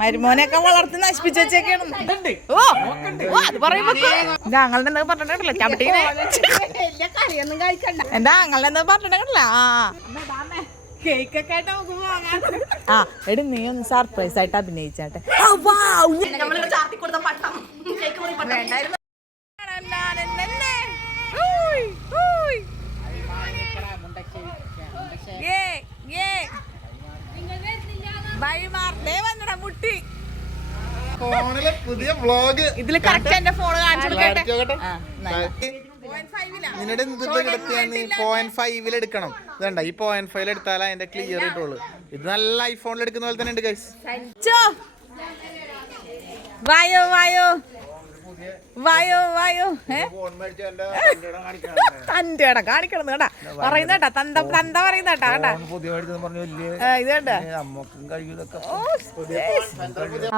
മരുമോനെയൊക്കെ വളർത്തി നശിപ്പിച്ചു വെച്ചേക്കാണ്. എന്റെ ആങ്ങളുടെ എന്തൊക്കെ പറഞ്ഞിട്ടില്ല ചവിട്ടീനെ കറിയൊന്നും കഴിക്കണ്ട. എന്റെ ആങ്ങളുടെ എന്താ പറഞ്ഞിട്ടില്ല ആ. ആ എടി നീ ഒന്ന് സർപ്രൈസ് ആയിട്ട് അഭിനയിച്ചാട്ടെ. മുട്ടി. ഫോണിലെ പുതിയ വ്ലോഗ് ഇതിൽ കറക്റ്റ് എന്റെ ഫോൺ. നിന്നോട് എന്ത് കിടത്തിയാന്ന് പോയിന്റ് ഫൈവിൽ എടുക്കണം. ഇതണ്ട ഈ പോയിന്റ് ഫൈവിൽ എടുത്താലേ അതിന്റെ ക്ലിയർ കിട്ടുള്ളൂ. ഇത് നല്ല ഐഫോണിൽ എടുക്കുന്ന പോലെ തന്നെ ഉണ്ട് ഗൈസ്. വായോ വായോ. വായോ വായോ തന്റെ ഇട കാണിക്കണം കേട്ടാ. പറയുന്ന കേട്ടാ. തന്ത തന്ത പറയുന്ന കേട്ടാ കേട്ടാ.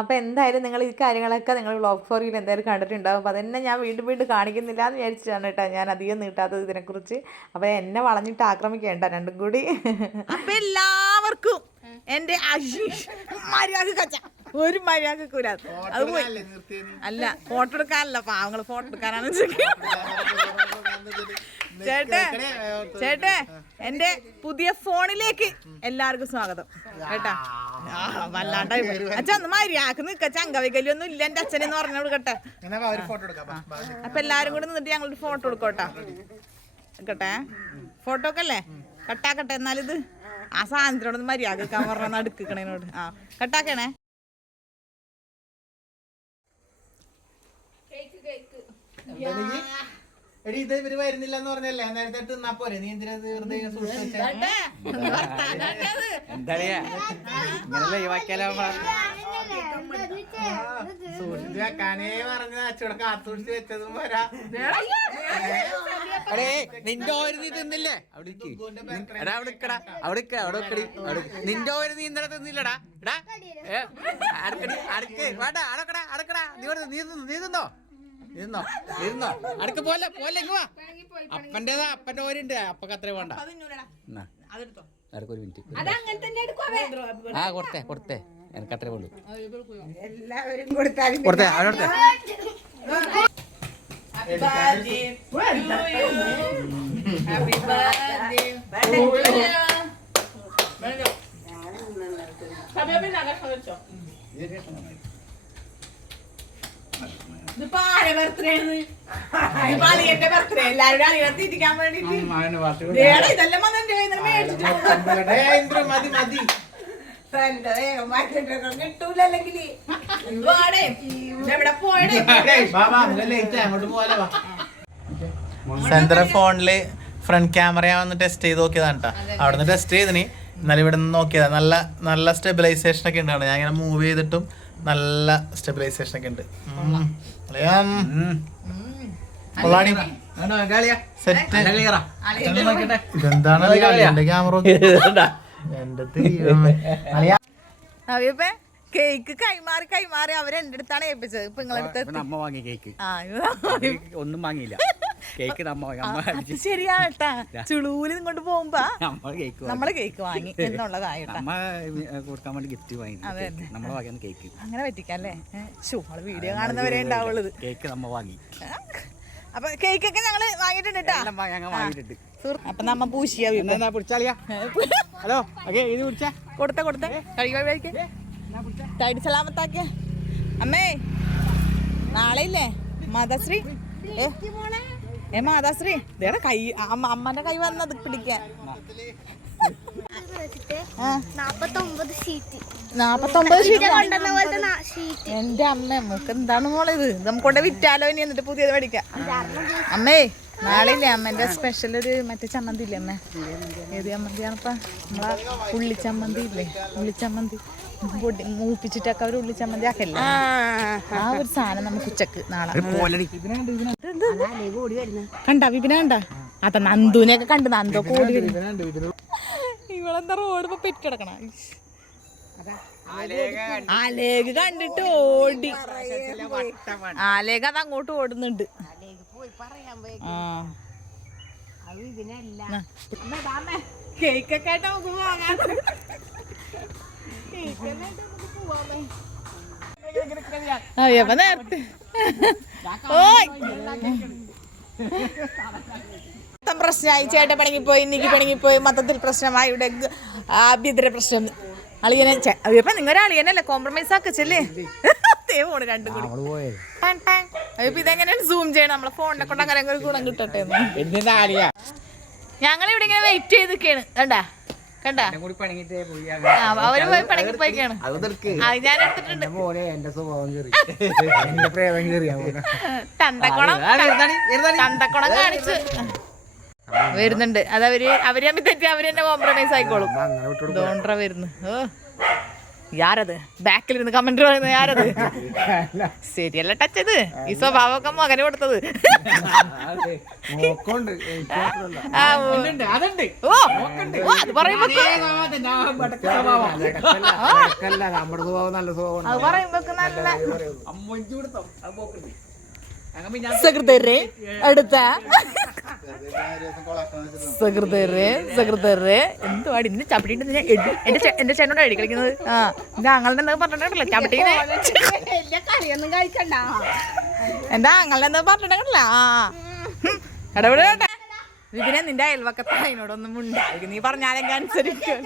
അപ്പോൾ എന്തായാലും നിങ്ങൾ ഈ കാര്യങ്ങളൊക്കെ നിങ്ങൾ ബ്ലോഗ് ഫോറിയിൽ എന്തായാലും കണ്ടിട്ടുണ്ടാവും. അപ്പൊ അതന്നെ ഞാൻ വീണ്ടും വീണ്ടും കാണിക്കുന്നില്ല എന്ന് വിചാരിച്ചിട്ടാണ് കേട്ടോ ഞാൻ അധികം നീട്ടാത്തത് ഇതിനെക്കുറിച്ച്. അപ്പൊ എന്നെ വളഞ്ഞിട്ട് ആക്രമിക്കേണ്ട രണ്ടും കൂടി. അപ്പോൾ എല്ലാവർക്കും എന്റെ മര്യാദ കച്ച. ഒരു മര്യാദ കൂരാത് അത് പോയി. അല്ല ഫോട്ടോ എടുക്കാനല്ല പാവങ്ങൾ ഫോട്ടോ എടുക്കാനാണ് ചേട്ടേ ചേട്ടേ എന്റെ പുതിയ ഫോണിലേക്ക് എല്ലാവർക്കും സ്വാഗതം. കേട്ടാ? ആ, വല്ലാണ്ടായി അച്ഛാ ഒന്ന് മര്യാദയ്ക്ക് നിക്ക. ചങ്കവൈകല്യൊന്നും ഇല്ല. എന്റെ അച്ഛനെന്ന് പറഞ്ഞു കൊടുക്കട്ടെ? അപ്പൊ എല്ലാരും കൂടെ നിന്നിട്ട് ഞങ്ങളൊരു ഫോട്ടോ എടുക്കോട്ടാ എടുക്കട്ടെ ഫോട്ടോ ഒക്കെ അല്ലേ? കട്ടാക്കട്ടെ എന്നാലിത്. ആ സാധനത്തിനോട് മര്യാദ വെക്കാൻ പറഞ്ഞ നടുക്കണേനോട് ആ കട്ടാക്കണേ. എടി ഇത് ഇവർ വരുന്നില്ല എന്ന് പറഞ്ഞല്ലേ? നേരത്തെ തിന്നാ പോരെ. നീ എന്തിനാ ഇത് വെറുതെ സൂക്ഷിച്ചു സൂക്ഷിച്ച് വെക്കാനേ പറഞ്ഞ അച്ചൂടെ കാത്തു സൂക്ഷിച്ച് വെച്ചതും പോരാ. നിന്റെ ഓര് നീ തിന്നില്ലേ? അവിടെ ഇരിക്ക്. എടാ അവിടെ ഇക്കടാ. അവിടെ ഇക്ക അവിടെ ഇക്കടി. അവിടെ നിന്റെ ഓര് നീ ഇന്നലെ തിന്നില്ലടാ. എടാ അടുക്കടി അടുക്ക് വേണ്ട അടക്കടാ അടക്കടാ നീ നീ തിന്നു? നീ തിന്നോ അടുക്ക അപ്പന്റെ പോലെ പോലെ ഇങ്ങ് വാ. അപ്പന്റെതാ അപ്പന്റെ ഓരുണ്ട്. അപ്പൊക്കെ അത്രേ വേണ്ട. ഒരു അടുക്കൊരു മിനിറ്റ്? അങ്ങനെ തന്നെ എടുക്കുവേ ആ കൊടുത്തേ കൊടുത്തേ. എനിക്ക് അത്രേ വേണ്ടു. എല്ലാവരും കൊടുത്താലും കൊടുത്തേ കൊടുത്തേ. ഇതിപ്പോ ആരെ ബർത്ത്ഡേ ഇതിപ്പോ അളിയന്റെ ബർത്ത്ഡേ എല്ലാവരും അളിയെ തീറ്റിക്കാൻ വേണ്ടിട്ട്. ദേടാ, ഇതെല്ലാം വന്ന് എന്റെ കയ്യിൽ നിന്ന് മേടിച്ചിട്ട് ഏയ് ഇന്ദ്രു, മതി മതി. എന്റെ വേഗം മാറ്റിട്ടൊക്കെ കിട്ടൂല അല്ലെങ്കിൽ വാടേ എവിടെ പോയടേ അങ്ങോട്ട് സെന്തറ ഫോണിൽ ഫ്രണ്ട് ക്യാമറ വന്ന് ടെസ്റ്റ് ചെയ്ത് നോക്കിയതാണ് കേട്ടോ അവിടെ നിന്ന് ടെസ്റ്റ് ചെയ്തിന്. ഇന്നലെ ഇവിടെ നിന്ന് നോക്കിയതാ. നല്ല നല്ല സ്റ്റെബിലൈസേഷൻ ഒക്കെ ഉണ്ട് കേട്ടോ. ഞാൻ ഇങ്ങനെ മൂവ് ചെയ്തിട്ടും നല്ല സ്റ്റെബിലൈസേഷൻ ഒക്കെ ഉണ്ട്. കൊള്ളാടി. സെറ്റ് ഇതെന്താണ്? എന്റെ ക്യാമറ എന്റെ കേക്ക് കൈമാറി കൈമാറി അവരെ എന്റെ അടുത്താണ് ഏൽപ്പിച്ചത്. ഇപ്പൊ നിങ്ങളടുത്ത് അടുത്ത് അമ്മ വാങ്ങി കേക്ക് ആ ഒന്നും വാങ്ങിയില്ല. കേക്ക്. അമ്മ അത് ശരിയാട്ടാ. ചുളൂൽ ഇങ്ങോട്ട് പോകുമ്പോ നമ്മ കേക്ക് വാങ്ങി. നമ്മൾ കേക്ക് വാങ്ങി എന്നുള്ളതായിട്ടാ. നമ്മ ഏ, കൊടുക്കാൻ വേണ്ടി ഗിഫ്റ്റ് വാങ്ങി. അതെ, കേക്ക്. നമ്മളെ വാങ്ങിയാണ് കേക്ക്. അങ്ങനെ പറ്റിക്കല്ലേ നമ്മൾ വീഡിയോ കാണുന്നവരെ. കേക്ക് നമ്മ വാങ്ങി. അപ്പൊ കേക്കൊക്കെ ഞങ്ങൾ വാങ്ങിയിട്ടുണ്ട് കേട്ടാ. അപ്പൊ നമ്മ പൂശിയാ പിടിച്ചാളിയാ? ഹലോ ഓക്കെ ഇത് പിടിച്ചാ. കൊടുത്ത കൊടുത്ത. കഴുകി കഴിക്ക് തൈഡ് സലാമത്താക്കിയ. അമ്മേ നാളെ ഇല്ലേ? മാതാശ്രീ ഏ? ഏ മാതാശ്രീ ഇതേടെ കൈ അമ്മ അമ്മന്റെ കൈ വന്നത് പിടിക്കാൻ. എന്റെ അമ്മ നമുക്ക് എന്താണ് മോളിത് ഇത്? ഇത് നമുക്ക് കൊണ്ട് വിറ്റാലോ ഇനി എന്നിട്ട് പുതിയത് മേടിക്കാം അമ്മേ നാളെ ഇല്ലേ അമ്മന്റെ സ്പെഷ്യൽ ഒരു മറ്റേ ചമ്മന്തി ഇല്ലേ അമ്മേ? ഏത് ചമ്മന്തിയാണിപ്പ? നമ്മളെ ഉള്ളി ചമ്മന്തി ഇല്ലേ? ഉള്ളി ചമ്മന്തി പൊടി മൂപ്പിച്ചിട്ടൊക്കെ അവർ ഉള്ളി ചമ്മന്തി ആക്കല്ലേ? ആ ഒരു സാധനം നമുക്ക് ഉച്ചയ്ക്ക് നാളെ. കണ്ട വിപിന കണ്ട? അത നന്ദുവിനെയൊക്കെ കണ്ട് നന്ദ ഓടി വരും ഇവളെന്താ റോഡ് പെറ്റിടക്കണ ആലേഖ കണ്ടിട്ട് ഓടി. ആലേഖ അത് അങ്ങോട്ട് ഓടുന്നുണ്ട്. ആ. കേക്കൊക്കെ ആയിട്ട് നമുക്ക് വാങ്ങാൻ അയ്യപ്പ നേരത്തെ മൊത്തം പ്രശ്നമായി. ചേട്ടൻ പണിങ്ങിപ്പോയി എനിക്ക് പണിങ്ങിപ്പോയി. മൊത്തത്തിൽ പ്രശ്നമായി. ഇവിടെ ആഭ്യന്തര പ്രശ്നം. അളിയനെ അപ്പൊ നിങ്ങൾ അളിയനല്ലേ? കോംപ്രമൈസ് ആക്കച്ചല്ലേ? ദേ പോണ് രണ്ടും കൂടി. അയ്യപ്പ ഇതെങ്ങനെയാണ് സൂം ചെയ്യണം? നമ്മളെ ഫോണിനെ കൊണ്ട് അങ്ങനെ ഒരു ഗുണം കിട്ടട്ടെ ഞങ്ങൾ ഇവിടെ ഇങ്ങനെ വെയിറ്റ് ചെയ്ത് നിൽക്കാണ്. കണ്ടാ? കണ്ടാ? കൂടി പണിങ്ങിട്ടേ പോയി. ആ, അവർ പോയി പണിക്ക് പോയിക്കാണ്. അത് ആ ഞാൻ എടുത്തിട്ടുണ്ട്. മോനെ എന്റെ സ്വഭാവം കയറി എന്റെ പ്രേമം കയറിയാ തണ്ടക്കുണം തണ്ടക്കുണം കാണിച്ച്. വരുന്നുണ്ട്. അത് അവർ തമ്മിൽ തെറ്റി അവർ തന്നെ കോംപ്രമൈസ് ആയിക്കോളും. അങ്ങനെ വിട്ടു ദോണ്ട്ര വരുന്നു. ഓ. യാരത്? ബാക്കിലിരുന്ന് കമന്റ് പറയുന്നത് യാരത്? ശരിയല്ല ടച്ച് ഇത് ഈ സ്വഭാവമൊക്കെ മകന് കൊടുത്തത്. ഓ. അത് പറയുമ്പോ അത് പറയുമ്പോ നല്ല അടുത്ത. സെക്രട്ടറി സെക്രട്ടറി എന്തുവാടി ഇന്ന് ചവിട്ടിട്ട് ഞാൻ എന്റെ എന്റെ ചേട്ടനോട് അടി കളിക്കുന്നത്? ആ എന്റെ അങ്ങളുടെ എന്താ പറഞ്ഞിട്ടുണ്ടല്ലോ ചവിട്ടീനെ എന്റെ അങ്ങളുടെ എന്താ പറഞ്ഞിട്ടുണ്ടല്ല? ആ ഹും, ഇടപെട കേട്ടെ വിപിനെ നിന്റെ അയൽവക്കത്തെ അതിനോടൊന്നും ഉണ്ടായിരിക്കും നീ പറഞ്ഞാലെങ്കിൽ അനുസരിക്കും.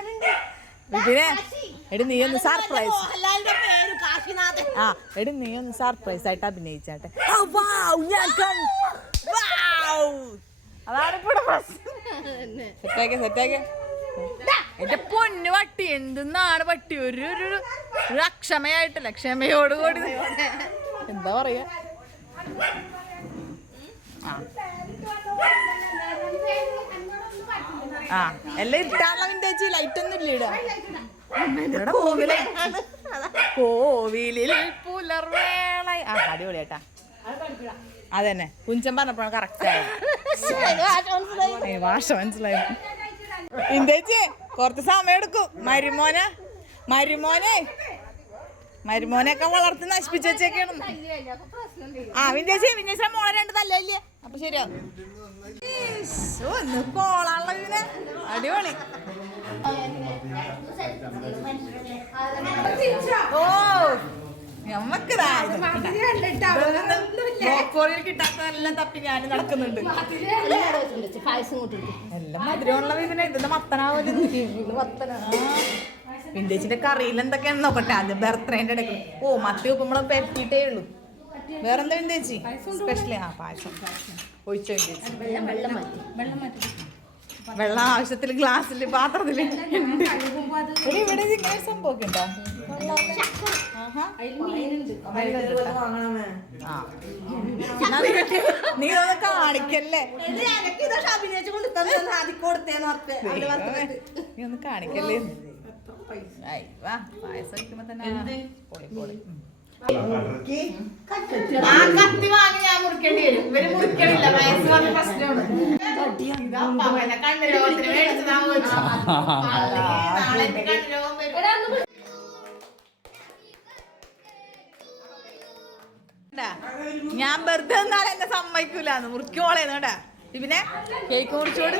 വിപിനെ എടി നീ ഒന്ന് സർപ്രൈസ്. ആ എടി നീ ഒന്ന് സർപ്രൈസ് ആയിട്ട് അഭിനയിച്ചാട്ടെ ഞാൻ. അതാണ് ഇവിടെ പ്രശ്നം. സെറ്റാക്കി സെറ്റാക്കി. എന്റെ പൊന്ന് പട്ടി എന്തെന്നാണ് പട്ടി? ഒരു ഒരു ഒരു- ലക്ഷമയോട് അക്ഷമയായിട്ടല്ല കൂടി. എന്താ പറയാ? ആ. എല്ലാം ഇട്ടാണല്ലോ വിന്റേജ് ലൈറ്റ് ഒന്നും ഇല്ല ഇടാ കോവില. കോവിലിൽ പുലർവേള. ആ അടിപൊളിയാട്ടാ. അതന്നെ. കുഞ്ചൻ പറഞ്ഞപ്പോഴാണ് കറക്റ്റ് ആയത്. ഭാഷ കുറച്ച് സമയം എടുക്കും. മരുമോനെ മരുമോനെ മരുമോനെയൊക്കെ വളർത്തി നശിപ്പിച്ചു വെച്ചേക്കാണ്. ആ വിന്ദേശി വിന്ദേശിയുടെ മോളെ രണ്ട് തല്ലല്ലേ? അപ്പൊ ശരിയാ. ഇതിന് അടിപൊളി. ഓ ഞമ്മക്കിതാ കിട്ടാത്തതെല്ലാം തപ്പി ഞാൻ നടക്കുന്നുണ്ട്. എല്ലാം മധുരമുള്ള ഇതിനെ ഇതിന്റെ മത്തനാവൽ. മത്തന. വിന്റേജിന്റെ കറിയിൽ എന്തൊക്കെയാണ് നോക്കട്ടെ. അത് ബർത്ത്ഡേന്റെ ഇടയ്ക്ക്. ഓ മത്തി ഉപ്പ് നമ്മളെ പെരട്ടിയിട്ടേ ഉള്ളൂ. വേറെന്താ വിന്റേജി സ്പെഷ്യലി ആ പായസം. ഒഴിച്ചോ വിന്റേജി വെള്ളം ആവശ്യത്തിൽ ഗ്ലാസ്സിൽ പാത്രത്തിൽ ഇവിടെ ഇങ്ങനെ സംഭവമൊക്കെ ഉണ്ടോ? നീ- നീ ഒന്ന് കാണിക്കല്ലേ നീ ഒന്ന് കാണിക്കല്ലേ വാ, പായസം ഒഴിക്കുമ്പോ തന്നെ പൊളി, പൊളി. ആ കത്തി വാങ്ങി ഞാൻ മുറിക്കേണ്ടി വരും ഇവർ മുറിക്കണില്ല വയസ്സ് പറഞ്ഞ പ്രശ്നമാണ് കണ്ണ് രോഗത്തിന് മേടിച്ചതാ നാളെ കണ്ണ് രോഗം വരും. ഞാൻ വെറുതെ എന്നാലും എന്നെ സമ്മതിക്കൂലെന്ന്. മുറിക്കോളേന്ന് കേട്ടാ. പിന്നെ കേക്ക് മുറിച്ചോട്.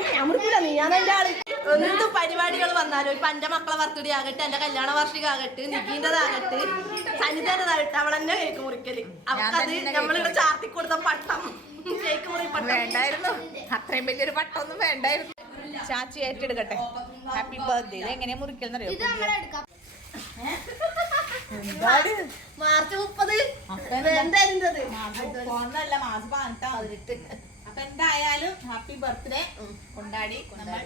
എന്ത് പരിപാടികൾ വന്നാലും ഇപ്പൊ എന്റെ മക്കളെ ബർത്ത്ഡേ ആകട്ടെ എന്റെ കല്യാണ വാർഷിക ആകട്ടെ നികീന്റെതാകട്ടെ സനിതേതാകട്ടെ അവളെന്നെ കേക്ക് മുറിക്കൽ. അവക്കത് നമ്മളിവിടെ ചാർത്തി കൊടുത്ത പട്ടം. കേക്ക് മുറി പട്ടം. വേണ്ടായിരുന്നു. അത്രയും വലിയൊരു പട്ടൊന്നും വേണ്ടായിരുന്നു. ചാച്ചി ഏറ്റെടുക്കട്ടെ. ഹാപ്പി ബർത്ത്ഡേ ഇത് എങ്ങനെയാ മുറിക്കലെന്നറിയോ? മാർച്ച് മുപ്പത്. ഒന്നല്ല മാസം പതിനെട്ട് അപ്പൊ എന്തായാലും ഹാപ്പി ബർത്ത്ഡേ കൊണ്ടാടി. നമ്മൾ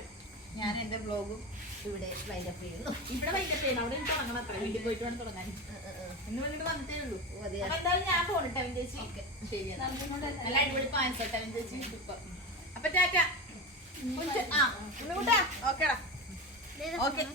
ഞാൻ എന്റെ ബ്ലോഗും ഇവിടെ വൈൻഡപ്പ് ചെയ്യുന്നു. ഇവിടെ വൈകിട്ട് ചെയ്യണം അവിടെ തുടങ്ങണം അത്ര. വീട്ടിൽ പോയിട്ട് വേണം തുടങ്ങാൻ. ഇന്ന് വേണ്ടിട്ട് വന്നിട്ടേ ഉള്ളൂ. അപ്പൊ എന്തായാലും ഞാൻ പോണിട്ടെ വിജയിച്ച് ശരി നല്ല അടിപൊളി പാൻസോട്ടെ വിജയിച്ച് സൂപ്പർ. അപ്പൊ ടാറ്റ. ആ ഓക്കേടാ. ഓക്കെ.